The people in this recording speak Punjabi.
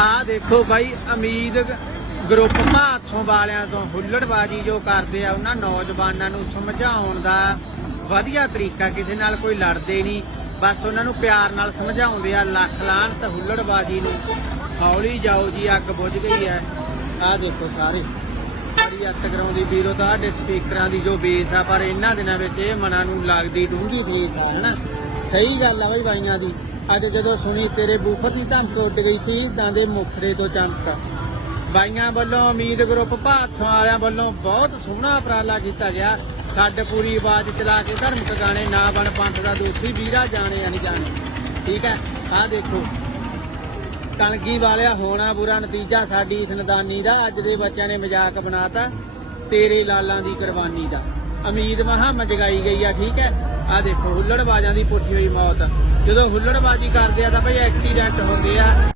ਆਹ ਦੇਖੋ ਬਾਈ, ਅਮੀਦ ਗਰੁੱਪ ਭਾਤਸੋਂ ਵਾਲਿਆਂ ਤੋਂ ਹੁੱਲੜਬਾਜੀ ਜੋ ਕਰਦੇ ਆ, ਉਹਨਾਂ ਨੌਜਵਾਨਾਂ ਨੂੰ ਸਮਝਾਉਣ ਦਾ ਵਧੀਆ ਤਰੀਕਾ ਕਿਸੇ ਨਾਲ ਕੋਈ ਲੜਦੇ ਨਹੀਂ। ਬਸ ਉਹਨਾਂ ਨੂੰ ਪਿਆਰ ਨਾਲ ਸਮਝਾਉਂਦੇ ਆ, ਲੱਖ ਲਾਹਨ ਤੇ ਹੁੱਲੜਬਾਜੀ ਨੂੰ ਹੌਲੀ ਜਾਓ ਜੀ, ਅੱਗ ਬੁਝ ਗਈ ਹੈ। ਆਹ ਦੇਖੋ ਸਾਰੇ। ਬੜੀ ਅੱਤ ਕਰਾਉਂਦੀ ਵੀਰੋ ਤੁਹਾਡੇ ਸਪੀਕਰਾਂ ਦੀ ਜੋ ਬੇਸ ਆ, ਪਰ ਇਹਨਾਂ ਦਿਨਾਂ ਵਿੱਚ ਇਹ ਮਨਾਂ ਨੂੰ ਲੱਗਦੀ ਡੂੰਘੀ ਠੇਸ ਆ, ਹਨਾ? ਸਹੀ ਗੱਲ ਆ ਬਈ ਬਾਈਆਂ ਦੀ। ਅੱਜ ਜਦੋਂ ਸੁਣੀ ਤੇਰੇ ਬੂਫਰ ਦੀ ਧਮਕ ਉੱਡ ਗਈ ਸੀ, ਤਾਂ ਦੇ ਮੁਖੜੇ ਤੋਂ ਚਮਕ। ਬਾਈਆਂ ਵੱਲੋਂ ਉਮੀਦ ਗਰੁੱਪ ਭਾਤਸੋਂ ਵਾਲਿਆਂ ਵੱਲੋਂ ਬਹੁਤ ਸੋਹਣਾ ਉਪਰਾਲਾ ਕੀਤਾ ਗਿਆ। ਛੱਡ ਪੂਰੀ ਆਵਾਜ਼ ਚਲਾ ਕੇ ਧਰਮਕ ਗਾਣੇ, ਨਾ ਬਣ ਪੰਥ ਦਾ ਦੋਸ਼ੀ ਵੀਰਾ ਜਾਣੇ ਅਣਜਾਣੇ। ਠੀਕ ਹੈ? ਆਹ ਦੇਖੋ। ਕਣਗੀ ਵਾਲਿਆ ਹੋਣਾ ਬੁਰਾ ਨਤੀਜਾ, ਸਾਡੀ ਇਸ ਨਦਾਨੀ ਦਾ, ਅੱਜ ਦੇ ਬੱਚਿਆਂ ਨੇ ਮਜ਼ਾਕ ਬਣਾਤਾ, ਤੇਰੇ ਲਾਲਾਂ ਦੀ ਕੁਰਬਾਨੀ ਦਾ। ਅਮੀਦ ਮਹਾ ਮਜਗਾਈ ਗਈ ਆ, ਠੀਕ ਹੈ? ਆ ਦੇਖੋ, ਹੁੱਲੜਬਾਜ਼ਾਂ ਦੀ ਪੁੱਠੀ ਹੋਈ ਮੌਤ। ਜਦੋਂ ਹੁੱਲੜਬਾਜੀ ਕਰਦੇ ਆ ਤਾਂ ਭਈ ਐਕਸੀਡੈਂਟ ਹੁੰਦੇ ਆ।